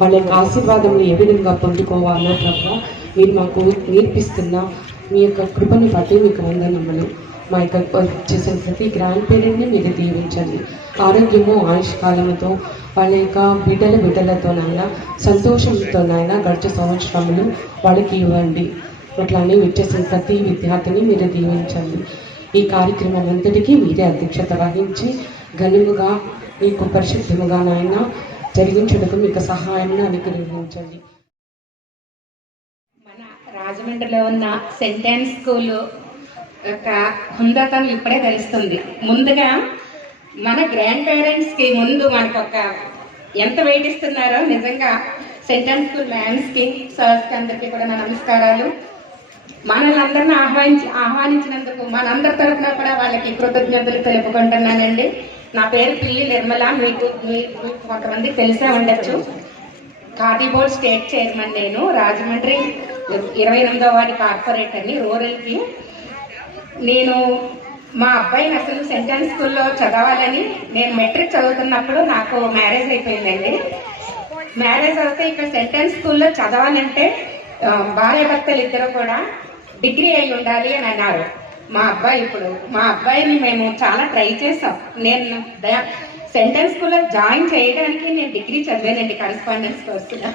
వాళ్ళ యొక్క ఆశీర్వాదంలో ఏ విధంగా పొందుకోవాలో ప్రభు మీరు మాకు నేర్పిస్తున్న మీ యొక్క కృపను బట్టి మీకు వందనములు. మా యొక్క చేసిన ప్రతి గ్రాండ్ పేరెంట్ని మీరు దీవించండి. ఆరోగ్యము ఆయుష్కాలముతో వాళ్ళ యొక్క బిడ్డలతోనైనా సంతోషంతోనైనా గడిచే సంవత్సరములు వాళ్ళకి ఇవ్వండి. అట్లానే విచ్చేసిన ప్రతి విద్యార్థిని మీరు దీవించండి. ఈ కార్యక్రమం అంతటికీ మీరే అధ్యక్షత వహించి ఘనముగా మీకు పరిశుద్ధముగా నాయన జరిగించడానికి మీకు సహాయం అనుగ్రహించండి. మన రాజమండ్రిలో ఉన్న సెయింట్ యాన్ స్కూల్ యొక్క హుందాతనం ఇప్పుడే తెలుస్తుంది. ముందుగా మన గ్రాండ్ పేరెంట్స్కి ముందు మనకు ఒక ఎంత వెయిట్ ఇస్తున్నారో నిజంగా సెయింట్ యాన్ స్కూల్ మ్యామ్స్కి సార్స్కి అందరికీ కూడా నా నమస్కారాలు. మనల్ని అందరినీ ఆహ్వానించినందుకు మనందరి తరఫున కూడా వాళ్ళకి కృతజ్ఞతలు తెలుపుకుంటున్నానండి. నా పేరు పిల్లి నిర్మల. మీకు కొంతమందికి తెలిసే ఉండొచ్చు. ఖాదీ బోర్డ్ స్టేట్ చైర్మన్ నేను. రాజమండ్రి 28వ వార్డు కార్పొరేటర్ని రూరల్కి. నేను మా అబ్బాయిని అసలు సెయింట్ యాన్ స్కూల్లో చదవాలని నేను మెట్రిక్ చదువుతున్నప్పుడు నాకు మ్యారేజ్ అయిపోయిందండి. మ్యారేజ్ అవుతే ఇక్కడ సెయింట్ యాన్ స్కూల్లో చదవాలంటే భార్య భర్తలు ఇద్దరు కూడా డిగ్రీ అయి ఉండాలి అని అన్నారు. మా అబ్బాయిని మేము చాలా ట్రై చేసాం. నేను సెయింట్ యాన్ స్కూల్లో జాయిన్ చేయడానికి నేను డిగ్రీ చదివానండి, కరెస్పాండెన్స్ కోర్సులో.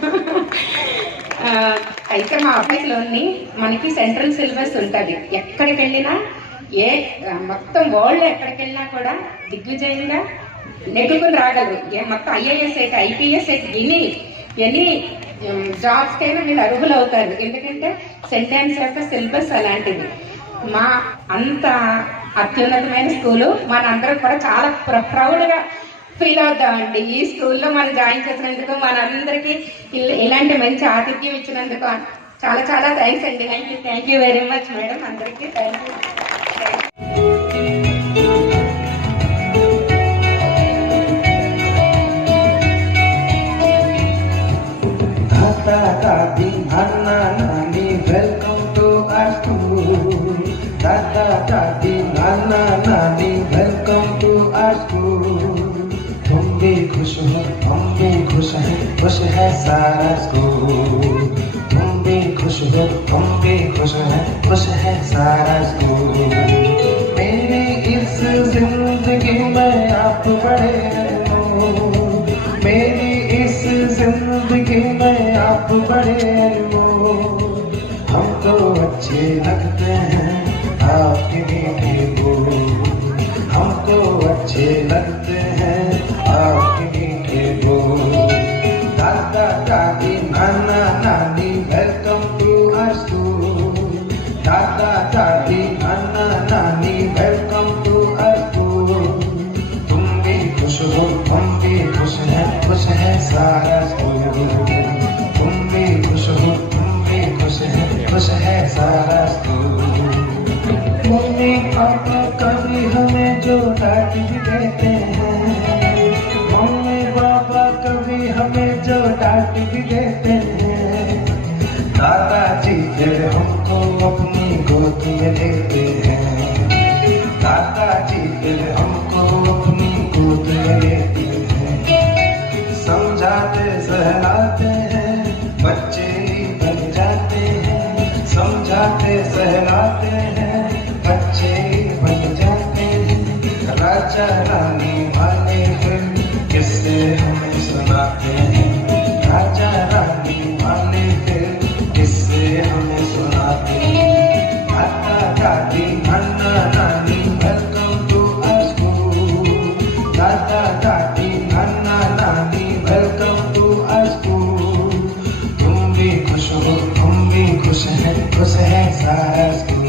అయితే మా అబ్బాయిలోని మనకి సెంట్రల్ సిలబస్ ఉంటుంది. ఎక్కడికి వెళ్ళినా మొత్తం వరల్డ్ ఎక్కడికి వెళ్ళినా కూడా దిగ్విజయంగా నెగ్గుకుని రాగలరు. మొత్తం ఐఏఎస్ అయితే ఐపీఎస్ అయితే ఎన్ని జాబ్స్ కైనా మీరు అర్హులు అవుతారు. ఎందుకంటే సెయింట్ యాన్స్ యొక్క సిలబస్ అలాంటిది. మా అంత అత్యున్నతమైన స్కూలు మనందరం కూడా చాలా ప్రౌడ్గా ఫీల్ అవుతామండి. ఈ స్కూల్లో మనం జాయిన్ చేసినందుకు మనందరికీ ఇలాంటి మంచి ఆతిథ్యం ఇచ్చినందుకు చాలా చాలా థ్యాంక్స్ అండి. Thank you very much madam. అందరికీ thank you. Dadi, Nana, Nani, welcome to our school. Dadi, Nana, Nani, welcome to our school. तुम भी खुश हो, हम भी खुश हैं, खुश है सारा स्कूल. तुम भी खुश हो, हम भी खुश हैं, खुश है सारा स्कूल. मेरी इस जिंदगी में आप बड़े हो, मेरी इस जिंदगी में आप बड़े हो. हमको अच्छे लगते हैं आपके मीठे बोल. हमको अच्छे लगते हैं आपके मीठे बोल. दादा दादी नाना नानी वेलकम टू आवर स्कूल. दादा दादी नाना नानी वेलकम टू आवर स्कूल. तुम भी खुश हो, हम भी खुश हैं, खुश है सारा स्कूल. तुम भी खुश हो, हम भी खुश हैं, खुश है सारा स्कूल. मम्मी पापा कभी हमें जो डांट भी देते हैं, मम्मी पापा कभी हमें जो डांट भी देते हैं, दादाजी फिर हमको अपनी गोद में लेते हैं. दादाजी फिर हमको अपनी गोद में लेते हैं. समझाते सहलाते हैं, बच्चे ही बन जाते हैं. समझाते सहलाते हैं, बच्चे ही बन जाते हैं. राजा रानी वाले फिल्म किससे हमें सुनाते हैं. राजा रानी वाले फिल्म किससे हमें सुनाते हैं. दादा दादी नाना नानी वेलकम टू आवर स्कूल. दादा दादी नाना नानी वेलकम टू आवर स्कूल. तुम भी खुश हो, हम भी खुश हैं, खुश है सारा स्कूल.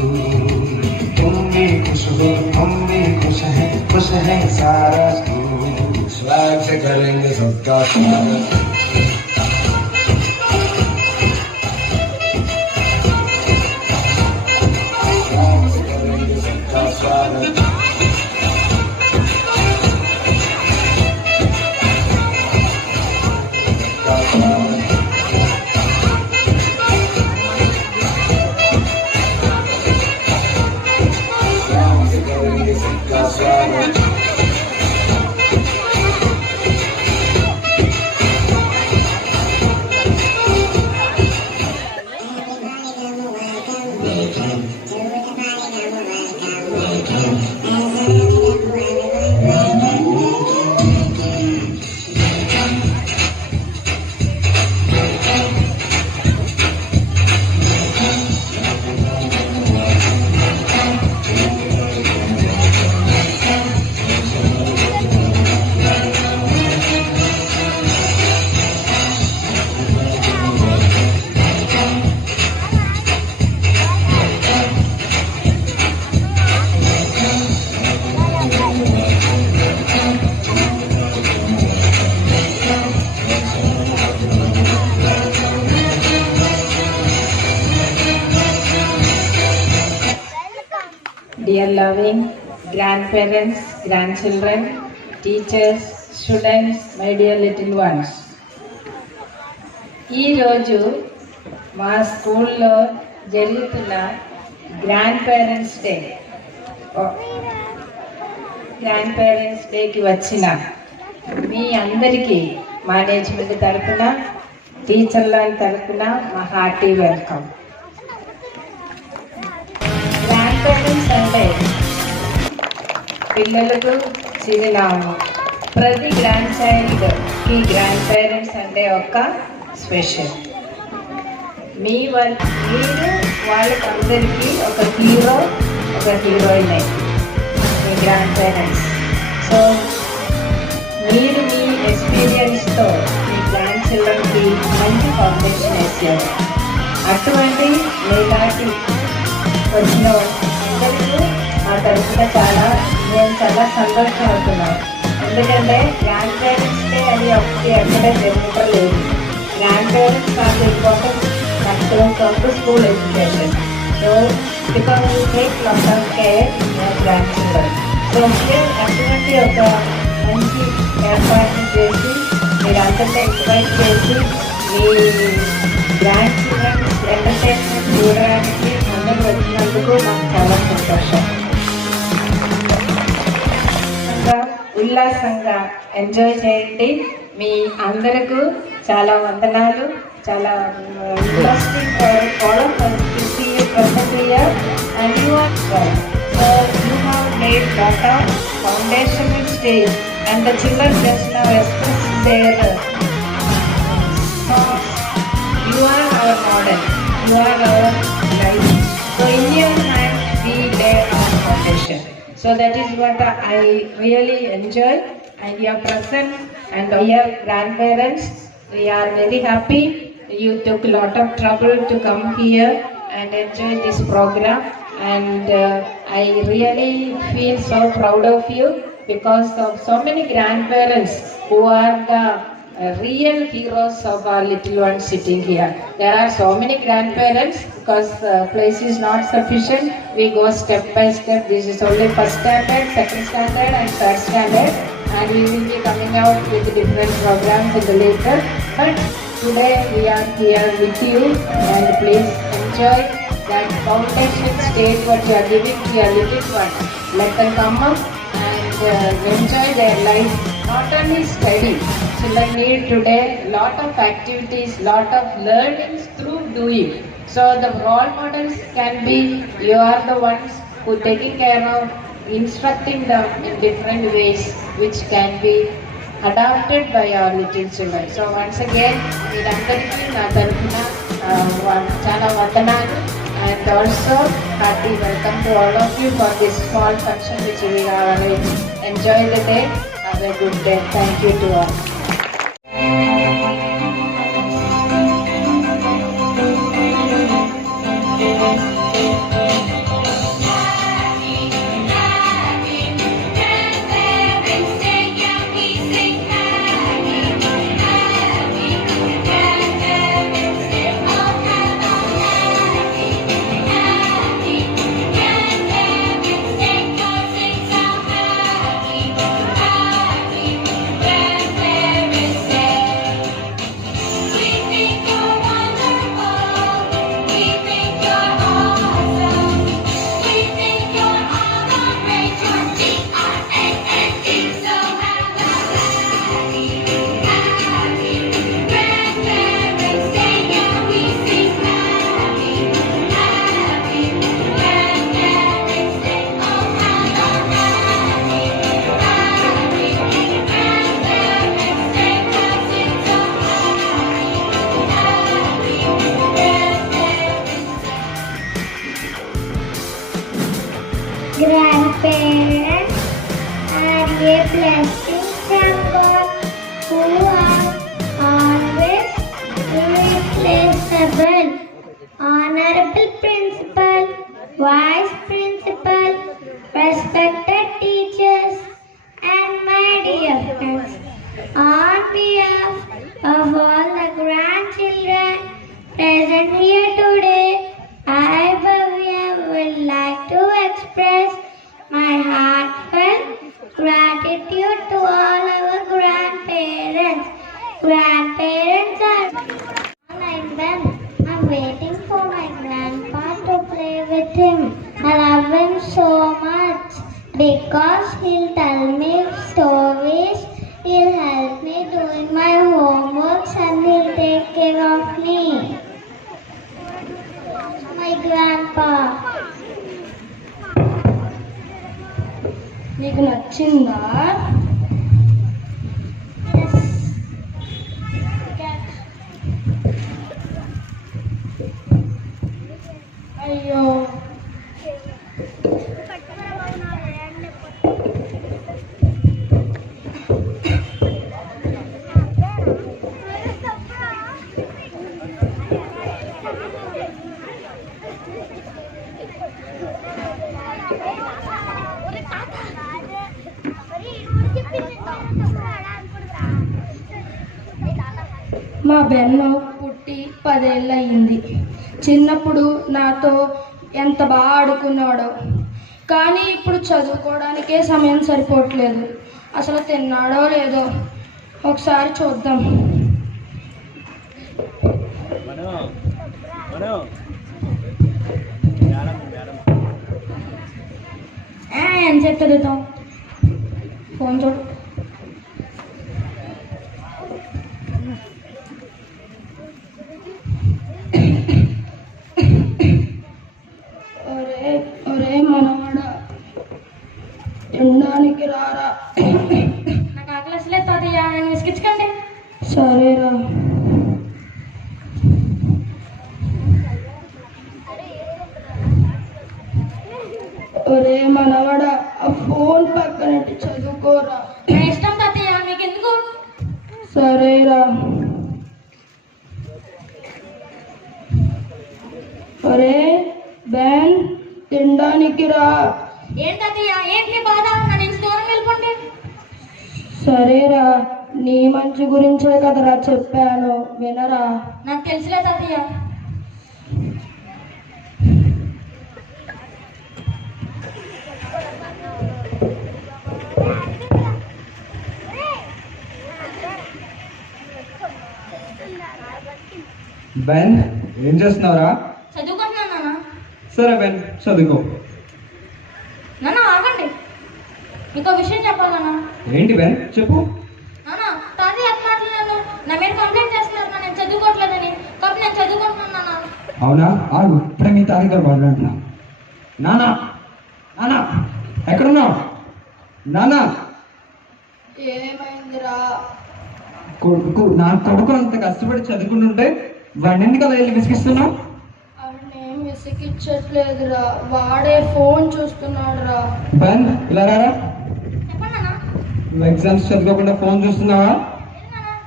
तुम भी खुश हो, हम भी खुश हैं, खुश है सारा स्कूल. स्वैग से करेंगे सबका स्वागत. dear loving grandparents, grandchildren, teachers, students, my dear little ones. ఈరోజు మా స్కూల్లో జరుగుతున్న గ్రాండ్ పేరెంట్స్ డేకి వచ్చిన మీ అందరికీ మేనేజ్మెంట్ తరఫున టీచర్ల తరఫున మా హార్టీ వెల్కమ్. గ్రాండ్ పేరెంట్స్ అంటే పిల్లలకు చిరునామా. ప్రతి గ్రాండ్ చైల్డ్కి గ్రాండ్ పేరెంట్స్ అంటే ఒక స్పెషల్. మీరు వాళ్ళకందరికీ ఒక హీరో, ఒక హీరోయిన్ మీ గ్రాండ్ పేరెంట్స్. సో మీరు మీ ఎక్స్పీరియన్స్తో మీ గ్రాండ్ చిల్డ్రన్కి మంచి ఫౌండేషన్ వేసారు. అటువంటి మీలాంటి వచ్చిన అందరికీ మా తరఫున నేను చాలా సంతోషం అవుతున్నాను. ఎందుకంటే గ్రాండ్ పేరెంట్స్ డే అది ఒకటి ఎక్కడ జరగలేదు. Grandparents are important factors of the school education. So because you take lot of care your grandchildren. సో అటువంటి ఒక మంచి ఏర్పాటు చేసి మీరందరినీ ఎంకరేజ్ చేసి మీ గ్రాండ్ చిల్డ్రన్ ఎంటర్టైన్మెంట్ చూడడానికి అందరూ వచ్చినందుకు నాకు చాలా సంతోషం. ఉల్లాసంగా ఎంజాయ్ చేయండి. మీ అందరికీ చాలా వందనాలు. చాలా interesting for present year and you are right. So you have made lot of foundational stage and the children just now express their thoughts. You are our model. You are our life. So in your hand we lay our foundation. So that is what I really enjoy, and your presence and your grandparents. We are very happy. You took a lot of trouble to come here and enjoy this program, and I really feel so proud of you because of so many grandparents who are the real heroes of our little ones sitting here. There are so many grandparents because place is not sufficient. We go step by step. This is only first standard, second standard and third standard, and we will be coming out with different programs in the later. But today we are here with you, and please enjoy that foundation stage what you are giving to your little ones. Let them come up and enjoy their life. Not only study, children need today lot of activities, lot of learnings through doing. So the role models can be, you are the ones who taking care of instructing them in different ways which can be adopted by our little children. So once again, మీరందరికీ నా తరఫున చాలా వందనాలు, and also hearty welcome to all of you for this small function which we have arranged. Enjoy the day. Have a good day. Thank you to all. Grandparents are a blessing from God who are always irreplaceable. Honorable Principal, Vice Principal, respected teachers, and my dear friends, on behalf of all the grandchildren present here today, I would like to express నీకు నచ్చిందా? అయ్యో మా బెన్ను పుట్టి 10 ఏళ్ళు అయింది. చిన్నప్పుడు నాతో ఎంత బాగా ఆడుకున్నాడో, కానీ ఇప్పుడు చదువుకోవడానికే సమయం సరిపోవట్లేదు. అసలు తిన్నాడో లేదో ఒకసారి చూద్దాం. ఏం చెప్పేద్దాం, ఫోన్ చూడు. ఒరే మనవాడ, తినడానికి రారా. నాకు ఆకలి అసలే తాతయ్య, నేను విసిగించకండి. సరేరా. ఒరే మనవాడ, ఆ ఫోన్ పక్కనట్టు చదువుకోరా. నా ఇష్టం తాతయ్య, మీకు ఎందుకు? సరేరా. ఒరే బెన్, తినడానికి రా. ఏంటయ్యా, ఏంటి బాధ? నన్ను దూరం వెళ్ళిపోండి. సరేరా, నీ మంచి గురించే కదరా చెప్పాను, వినరా. నాకు తెలుసులే తాతయ్య. బెన్, ఏం చేస్తున్నావురా? చదువుకుంటున్నాను నాన్న. సరే బెన్, చదువుకో. నాన్న ఆగండి, ఇంకో విషయం చెప్పాలి నాన్న. ఏంటి బెన్, చెప్పు. నాన్న, తాతయ్య మాట్లాడాను, నా మీద కంప్లైంట్ చేస్తున్నారు, నేను చదువుకోవట్లేదని. కాబట్టి నేను చదువుకుంటున్నాను నాన్న. అవునా? ఆగు, ఇప్పుడే మీ తాతయ్యతో మాట్లాడుతున్నా. నానా, నానా, ఎక్కడున్నావు? నానా. ఏమైందిరా? నా కొడుకు అంత కష్టపడి చదువుకుంటుంటే వాడిని ఎందుకు అలా వెళ్ళి విసిగిస్తున్నావు? వాడినేం విసిగిచ్చట్లేదురా, వాడే ఫోన్ చూస్తున్నాడు రా. బెన్, ఇలా రారా. చెప్పండి. నువ్వు ఎగ్జామ్స్ చదువుకోకుండా ఫోన్ చూస్తున్నావా?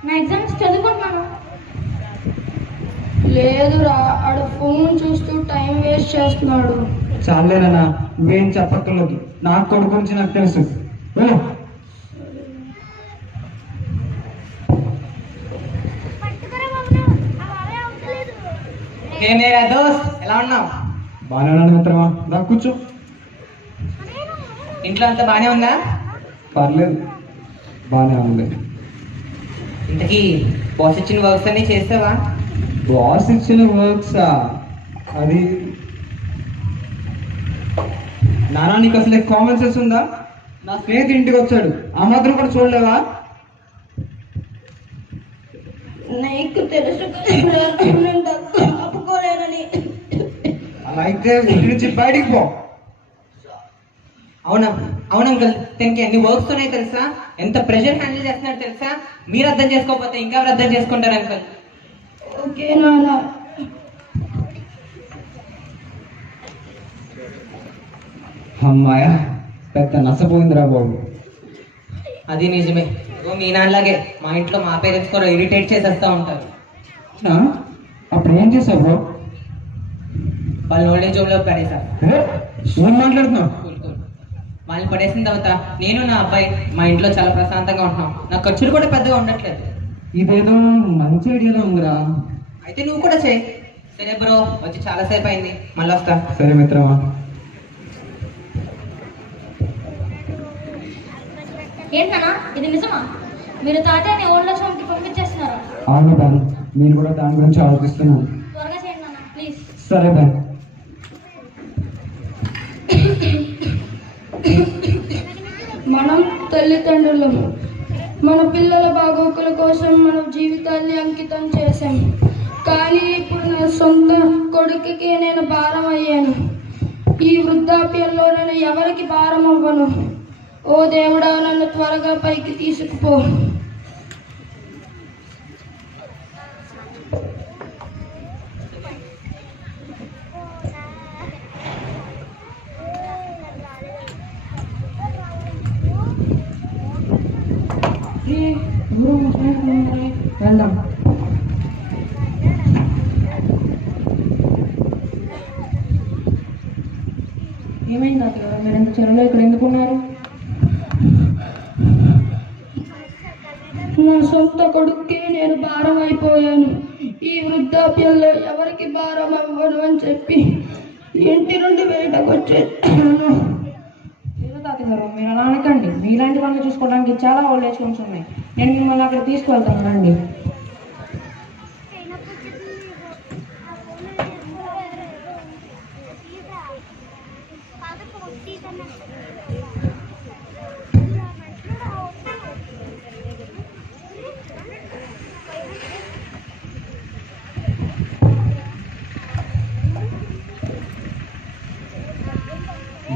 నా ఎగ్జామ్స్ చదువుకుంటున్నాను. లేదురా, ఆడు ఫోన్ చూస్తూ టైం వేస్ట్ చేస్తున్నాడు. చాలేనా, నువ్వేం చెప్పక్కర్లేదు. నా కొడుకు గురించి నాకు తెలుసు. ఎలా ఉన్నావు? బాగానే ఉన్నాను మిత్రమా, రా కూర్చో. ఇంట్లో అంతా బాగానే ఉందా? పర్లేదు, బాగానే ఉంది. ఇంతకీ బాస్ ఇచ్చిన వర్క్స్ అన్ని చేస్తావా? బాస్ ఇచ్చిన వర్క్సా? అది నానా, నీకు అసలు కామన్ సెన్స్ ఉందా? నా స్నేహితుడు ఇంటికి వచ్చాడు, ఆ మాత్రం కూడా చూడలేవా? నీకు తెలుసు ఆపుకోలేనని. అలా అయితే ఇంటి నుంచి బయటికి పో. అవునా? అవును అంకుల్, తనకి ఎన్ని వర్క్స్ ఉన్నాయి తెలుసా? ఎంత ప్రెషర్ హ్యాండిల్ చేస్తున్నాడు తెలుసా? మీరు అర్థం చేసుకోకపోతే ఇంకెవరు అర్థం చేసుకుంటారు అంకుల్? ఓకే నాన్న. అమ్మాయ, పెద్ద నష్టపోయిందిరా బాబు. అది నిజమే. మీ నాన్నలాగే మా ఇంట్లో మా పేరెంట్స్ కూడా ఇరిటేట్ చేసేస్తూ ఉంటారు. అప్పుడు ఏం చేసావు బ్రో? వాళ్ళని ఓల్డేజ్ హోమ్లో పడేశారు. ఏం మాట్లాడుతున్నావు? వాళ్ళని పడేసిన తర్వాత నేను నా అబ్బాయి మా ఇంట్లో చాలా ప్రశాంతంగా ఉంటున్నాం. నా ఖర్చులు కూడా పెద్దగా ఉండట్లేదు. ఇదేదో మంచి ఐడియాలో ఉందిరా. అయితే నువ్వు కూడా చేయి. సరే బ్రో, వచ్చి చాలాసేపు అయింది, మళ్ళీ వస్తా. సరే మిత్రమా. ఏంటన్నా, ఇది నిజమా? మీరు తాతయ్యని ఓల్డ్ ఏజ్ హోమ్కి పంపించేస్తున్నారా? అవును బాను, నేను కూడా దాని గురించి ఆలోచిస్తున్నాను. త్వరగా చేయండి నాన్న, ప్లీజ్. సరే బాను. మనం తల్లిదండ్రులం. మన పిల్లల బాగోగుల కోసం మన జీవితాన్ని అంకితం చేశాం. కానీ ఇప్పుడు నా సొంత కొడుకుకి నేను భారం అయ్యాను. ఈ వృద్ధాప్యంలో నేను ఎవరికి భారం అవ్వను. ఓ దేవుడా, నన్ను త్వరగా పైకి తీసుకుపో. వెళ్దాం. ఏమైంది తాతయ్య, మీరు ఎంత చెరువులో ఇక్కడ ఎందుకున్నారు? నా సొంత కొడుక్కి నేను భారం అయిపోయాను. ఈ వృద్ధాప్యంలో ఎవరికి భారం అవ్వను అని చెప్పి ఇంటి నుండి బయటకు వచ్చేసాను. తాతయ్య గారు, మీరు అలా అనకండి. మీలాంటి వాళ్ళని చూసుకోవడానికి చాలా ఓల్డ్ ఏజ్ హోమ్స్ ఉన్నాయి. నేను మిమ్మల్ని అక్కడ తీసుకువెళ్తాను రండి.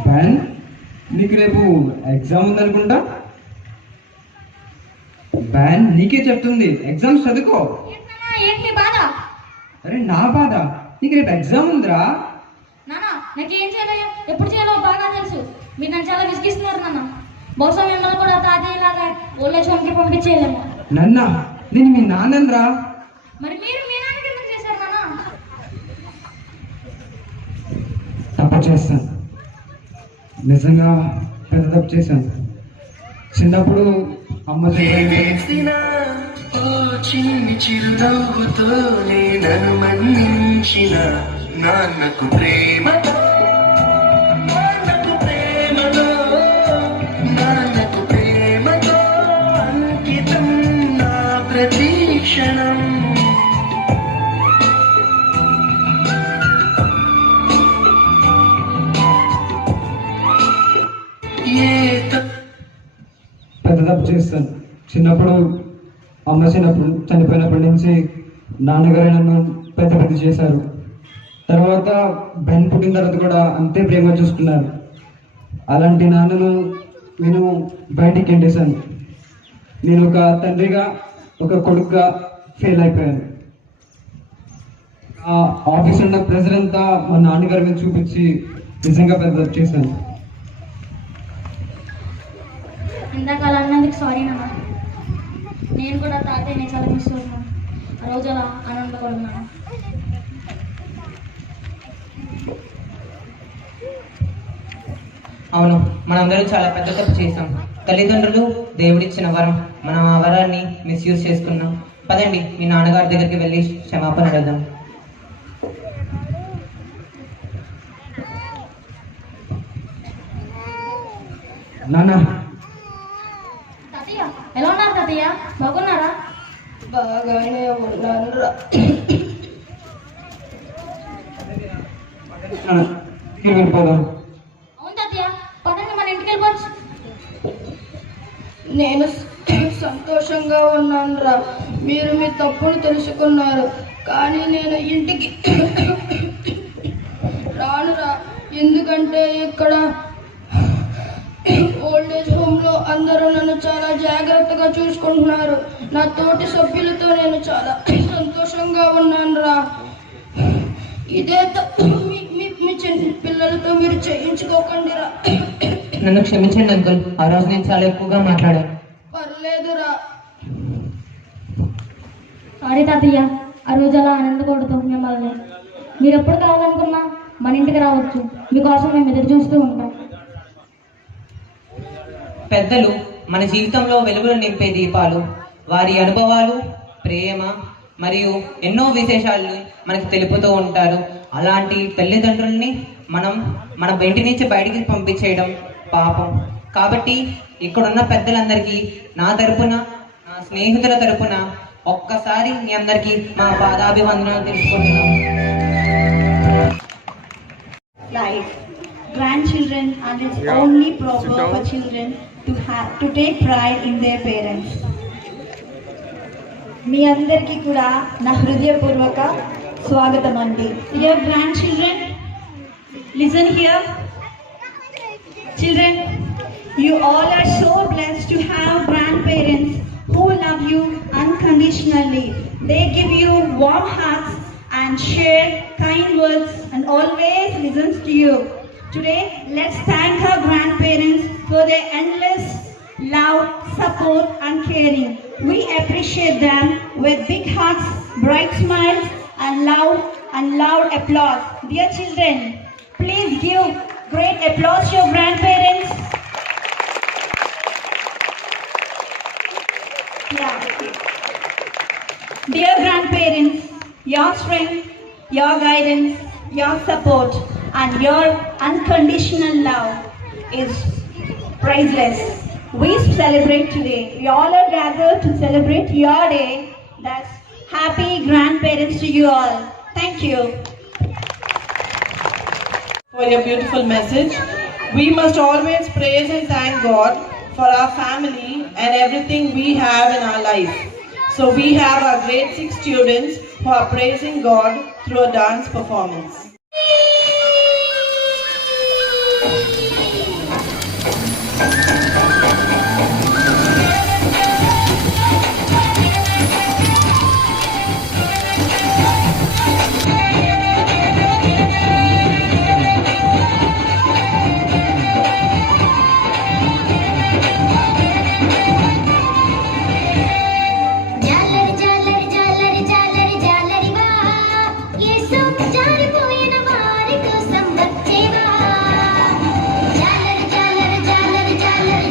బ్యాన్, నీకు రేపు ఎగ్జామ్ ఉందనుకుంటా. బ్యాన్, నీకే చెప్తుంది, ఎగ్జామ్స్ చదువుకో. ఏంటి బాధ? అరే నా బాధ, నీకు రేపు ఎగ్జామ్ ఉందిరా. నాన్న, నాకేం చేయాలో ఎప్పుడు చేయాలో బాగా తెలుసు. మీరు నన్ను చాలా విసిగిస్తున్నారు నాన్న. బహుశా మిమ్మల్ని కూడా తాతయ్యలాగా ఓల్డ్ ఏజ్ హోమ్కి పంపించేయలేము. నన్న, నేను మీ నాన్నరా. మరి మీరు మీ నాన్నకి ఎందుకు చేశారు నాన్న? తప్పు చేస్తాను, నిజంగా పెద్ద తప్పు చేశాను. చిన్నప్పుడు అమ్మ చేసిన ఓ చిన్ని చిరునవ్వుతోనే నన్ను మన్నించిన నాన్నకు ప్రేమతో, నాన్నకు ప్రేమతో అంకితం నా ప్రతి క్షణం. పెద్ద తప్పు చేస్తాను. చిన్నప్పుడు అమ్మ చనిపోయినప్పటి నుంచి నాన్నగారు నన్ను పెద్ద చేశారు. తర్వాత బెన్ పుట్టిన తర్వాత కూడా అంతే ప్రేమగా చూసుకున్నారు. అలాంటి నాన్నను నేను బయటికి ఎండేశాను. నేను ఒక తండ్రిగా, ఒక కొడుకుగా ఫెయిల్ అయిపోయాను. ఆ ఆఫీస్ ఉన్న ప్రెజర్ అంతా మా నాన్నగారి మీద చూపించి నిజంగా పెద్ద తప్పు చేశాను. ఇందాక అలా అన్నందుకు సారీ నాన్న. నేను కూడా తాతయ్యని చాలా మిస్ అవుతున్నాను. ఆ రోజు అలా ఆనందపడుతున్నాను. అవును, మనందరం చాలా పెద్ద తప్పు చేసాం. తల్లిదండ్రులు దేవుడిచ్చిన వరం, మనం ఆ వరాన్ని మిస్యూజ్ చేసుకున్నాం. పదండి, మీ నాన్నగారి దగ్గరికి వెళ్ళి క్షమాపణ అడుగుదాం. నాన్న, తాతయ్య ఎలా ఉన్నారు తాతయ్య? బాగున్నారా? బాగానే ఉన్నాను. వెళ్ళిపోదాం. అవును తాతయ్య, పదండి మన ఇంటికి వెళ్ళిపోవచ్చు. నేను సంతోషంగా ఉన్నానురా. మీరు మీ తప్పును తెలుసుకున్నారు, కానీ నేను ఇంటికి రానురా. ఎందుకంటే ఇక్కడ ఓల్డ్ ఏజ్ హోమ్లో అందరూ నన్ను చాలా జాగ్రత్తగా చూసుకుంటున్నారు. నా తోటి సభ్యులతో నేను చాలా సంతోషంగా ఉన్నానురా. ఇదే మీ చిన్న పిల్లలతో మీరు చేయించుకోకండిరా. నన్ను క్షమించండి అంకుల్, ఆ రోజు నేను చాలా ఎక్కువగా మాట్లాడాను. పర్లేదురా. సారీ తాతయ్య, ఆ రోజు అలా ఆనందకూడదు మిమ్మల్ని. మీరు ఎప్పుడు కావాలనుకున్నా మన ఇంటికి రావచ్చు. మీకోసం మేము ఎదురు చూస్తూ ఉంటాం. పెద్దలు మన జీవితంలో వెలుగులు నింపే దీపాలు. వారి అనుభవాలు, ప్రేమ మరియు ఎన్నో విశేషాలను మనకు తెలుపుతూ ఉంటారు. అలాంటి తల్లిదండ్రుల్ని మనం మన ఇంటి నుంచి బయటికి పంపించేయడం పాపం. కాబట్టి ఇక్కడున్న పెద్దలందరికీ నా తరపున, నా స్నేహితుల తరపున ఒక్కసారి మీ అందరికీ మా పాదాభివందనాలు తెలుసుకుంటున్నాం. Life. Grandchildren and it's only proper for children to take pride in their parents. మీ అందరికీ కూడా నా హృదయపూర్వక స్వాగతం అండి. Dear grandchildren, listen here. Children, You all are so blessed to have grandparents who love you unconditionally. They give you warm hugs and share kind words and always listens to you. Today, let's thank our grandparents for their endless love, support and caring. We appreciate them with big hugs, bright smiles and loud applause. Dear children, please give great applause to your grandparents. Yeah. Dear grandparents, your strength, your guidance, your support and your unconditional love is priceless. We celebrate today. We all are gathered to celebrate your day. That's happy grandparents to you all. Thank you. For your beautiful message. We must always praise and thank God for our family and everything we have in our life. So we have our grade 6 students who are praising God through a dance performance. జాలరి జాలరి జాలరి జాలరి జాలరి వా యేసు జారిపోయిన వారి కోసం వచ్చేవా జాలరి జాలరి జాలరి జాలరి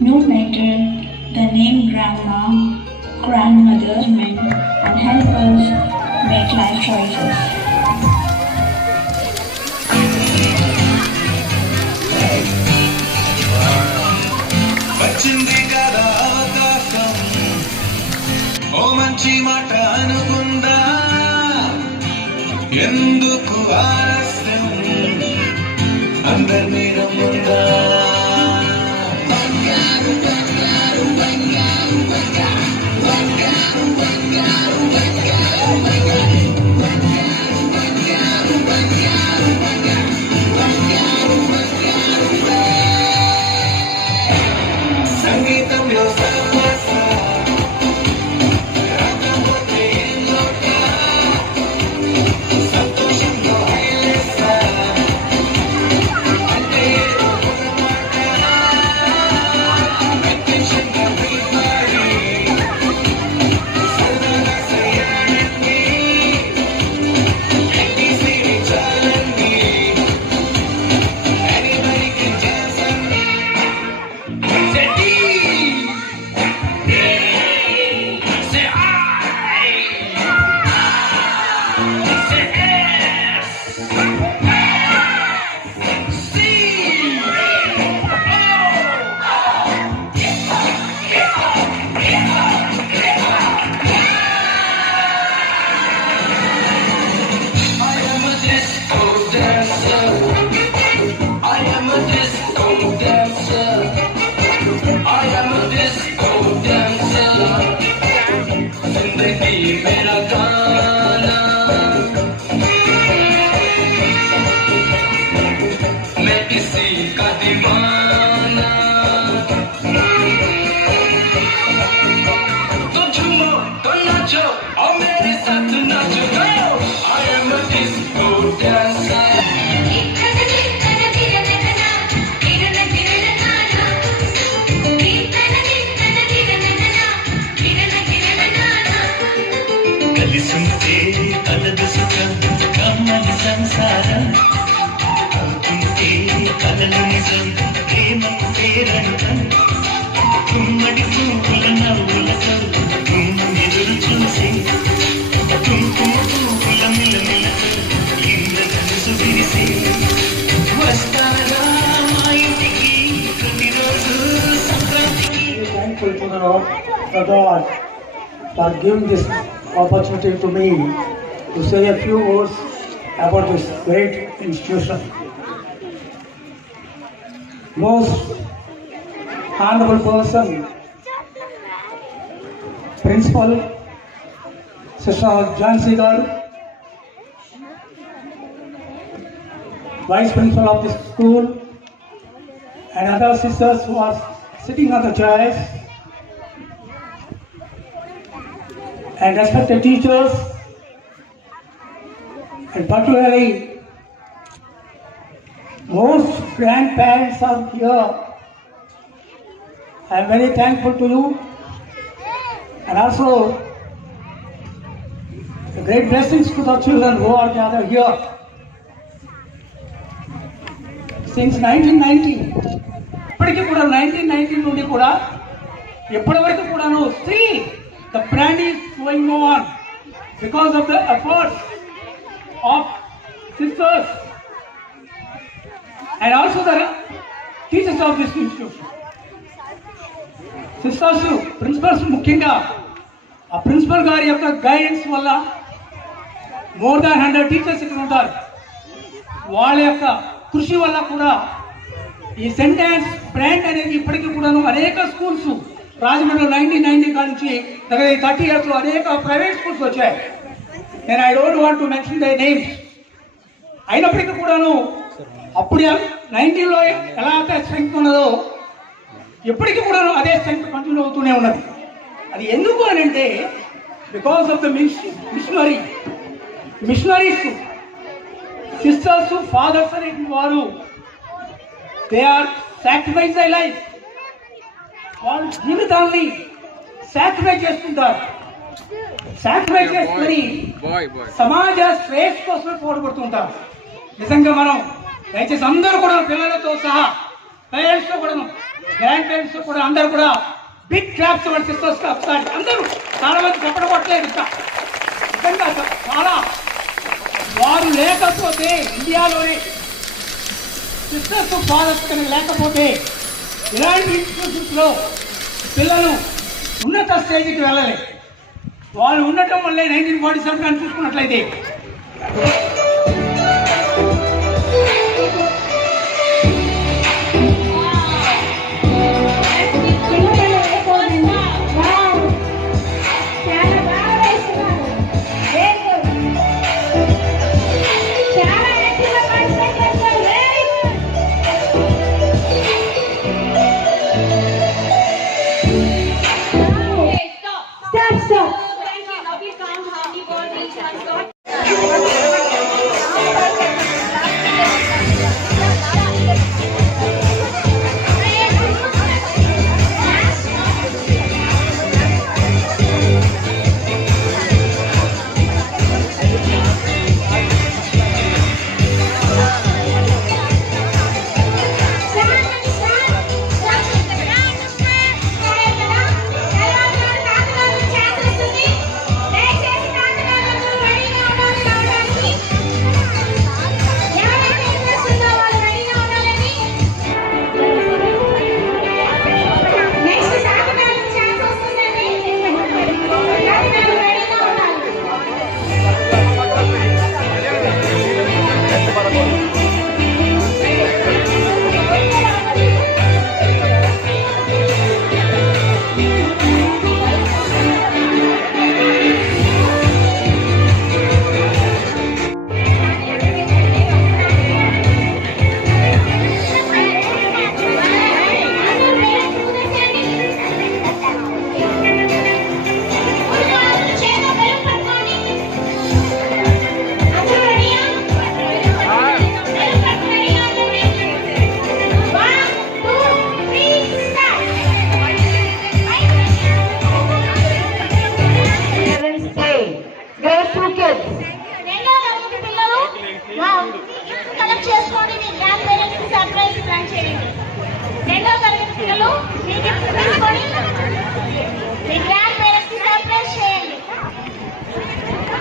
No matter the name grandma, grandmother, and help us make life choices. వచ్చింది కదా అవకాశం, ఓ మంచి మాట అనుకుందా, ఎందుకు ఆలస్యం, అందరినీ రమ్ముందా. సంగీతంలో సమస్య రాకపోతే లోక, సంతోషంలో హైలెస్స, అంటే ఏదో పొరపాట, అటెన్షన్గా వీమారి, సరదాగా సయ్యాడండి, ABCD చాలండి, anybody can dance అండి. కలిసుంటే కలదు సుఖం, కమ్మని సంసారం అవుతుంటే కలలు నిజం, ప్రేమకు పేరంటం, గుమ్మడి పువ్వుల నవ్వులతో ఎదురు చూసి, కుంకుమ పువ్వుల మిలమిలతో ఇంద్రధనుసు విరిసి, వస్తారా మా ఇంటికి ప్రతిరోజు సంక్రాంతికి. Thankful to the Lord, for God, for giving this opportunity to me to say a few words about this great institution. Most honorable person, Principal Sister Jansi Garu, Vice Principal of the school, and other sisters who are sitting on the chairs, and respected teachers, and particularly most grandparents are here. I am very thankful to you, and also the great blessings to the children who are gathered here. Since 1990, ఇప్పటికీ కూడా 1990 నుండి కూడా ఎప్పటి వరకు కూడాను see the brand is going on because of the efforts of sisters and also the teachers of this institution. Sisters, principals ముఖ్యంగా ఆ principal గారి యొక్క గైడెన్స్ వల్ల మోర్ దాన్ 100 టీచర్స్ ఇక్కడ ఉంటారు. వాళ్ళ యొక్క కృషి వల్ల కూడా ఈ సెంటెన్స్ బ్రాండ్ అనేది ఇప్పటికీ కూడాను అనేక స్కూల్స్ రాజమండ్రిలో 1990 కాడి నుంచి దగ్గర 30 ఇయర్స్లో అనేక ప్రైవేట్ స్కూల్స్ వచ్చాయి. నేను I don't want to mention the names. అయినప్పటికీ కూడాను అప్పుడు 90లో ఎలా అయితే స్ట్రెంగ్త్ ఉన్నదో ఎప్పటికీ కూడాను అదే స్ట్రెంగ్త్ కంటిన్యూ అవుతూనే ఉన్నది. అది ఎందుకు అని అంటే because of the missionaries, sisters, fathers అనే వారు they are sacrifice their life. వాళ్ళు జీవితాన్ని సాక్రిఫైస్ చేసుకుంటారు. సాక్రిఫైస్ చేసుకుని సమాజ శ్రేయస్ కోసం పోరాడుతుంటారు. నిజంగా మనం దయచేసి అందరూ కూడా పిల్లలతో సహా పేరెంట్స్ కూడా గ్రాండ్ పేరెంట్స్ కూడా అందరూ కూడా బిగ్ క్లాప్స్ వాళ్ళ సిస్టర్స్ క్లాప్స్ అందరూ చాలా మంది చెప్పడం కొట్టలేదు ఇంకా నిజంగా చాలా వారు లేకపోతే ఇండియాలోని సిస్టర్స్ ఫాదర్స్ కనుక లేకపోతే ఇలాంటి ఇన్స్టిట్యూషన్స్లో పిల్లలు ఉన్నత స్టేజ్కి వెళ్ళలేదు. వాళ్ళు ఉండటం వల్లే 1947 అని చూసుకున్నట్లయితే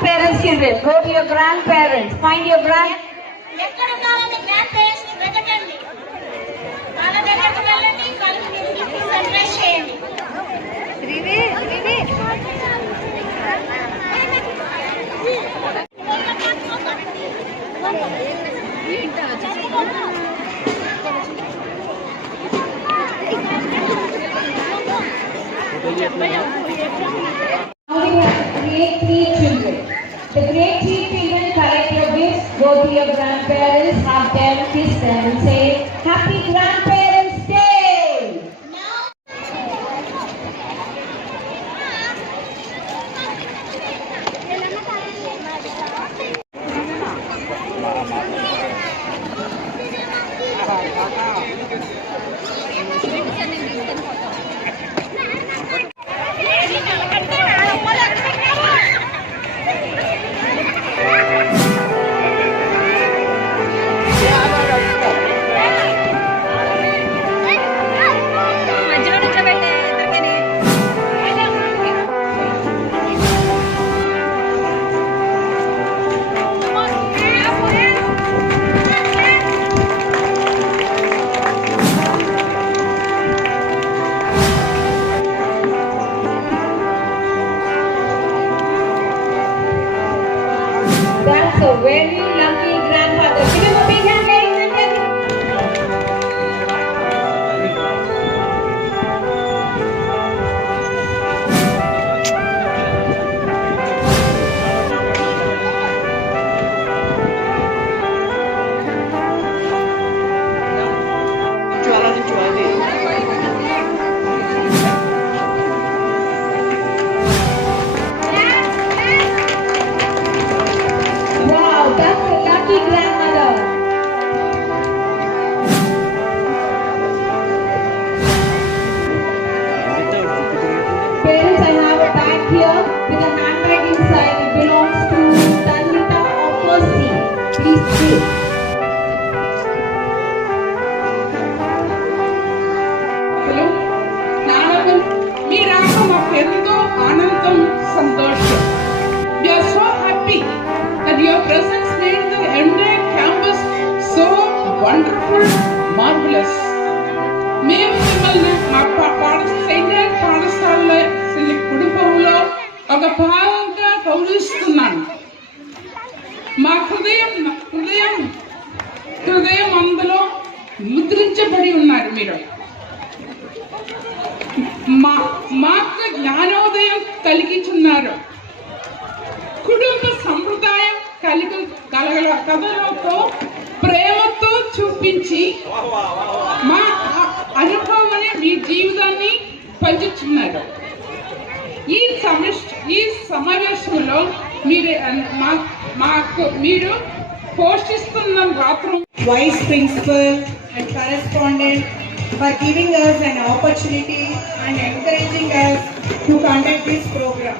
Parents children, go to your grandparents, find your grandparents. Grade 3 children. The grade 3 children collect your gifts, go to your grandparents, hug them, kiss them and say, Happy Grandparents Day! That's a very lucky grandfather. Give him a big hand, ladies and gentlemen. Wow, that's a lucky grandmother. Parents, I have a bag here with a handbag inside. It belongs to Tanita Okosi. Please take. Marvellous. మేము మిమ్మల్ని మా పాఠశాలలో కుటుంబంలో ఒక భాగంగా గౌరవిస్తున్నాను. మా హృదయం అందులో ముద్రించబడి ఉన్నారు మీరు. మాకు జ్ఞానోదయం కలిగించున్నారు. కుటుంబ సంప్రదాయం కథలతో ప్రేమతో చూపించి మా అనుభవాన్ని మీ జీవితాన్ని పంచుతున్నారు. ఈ సమావేశంలో మీరు పోషిస్తున్న పాత్ర. Vice Principal and Correspondent for giving us an opportunity and encouraging us to conduct this program.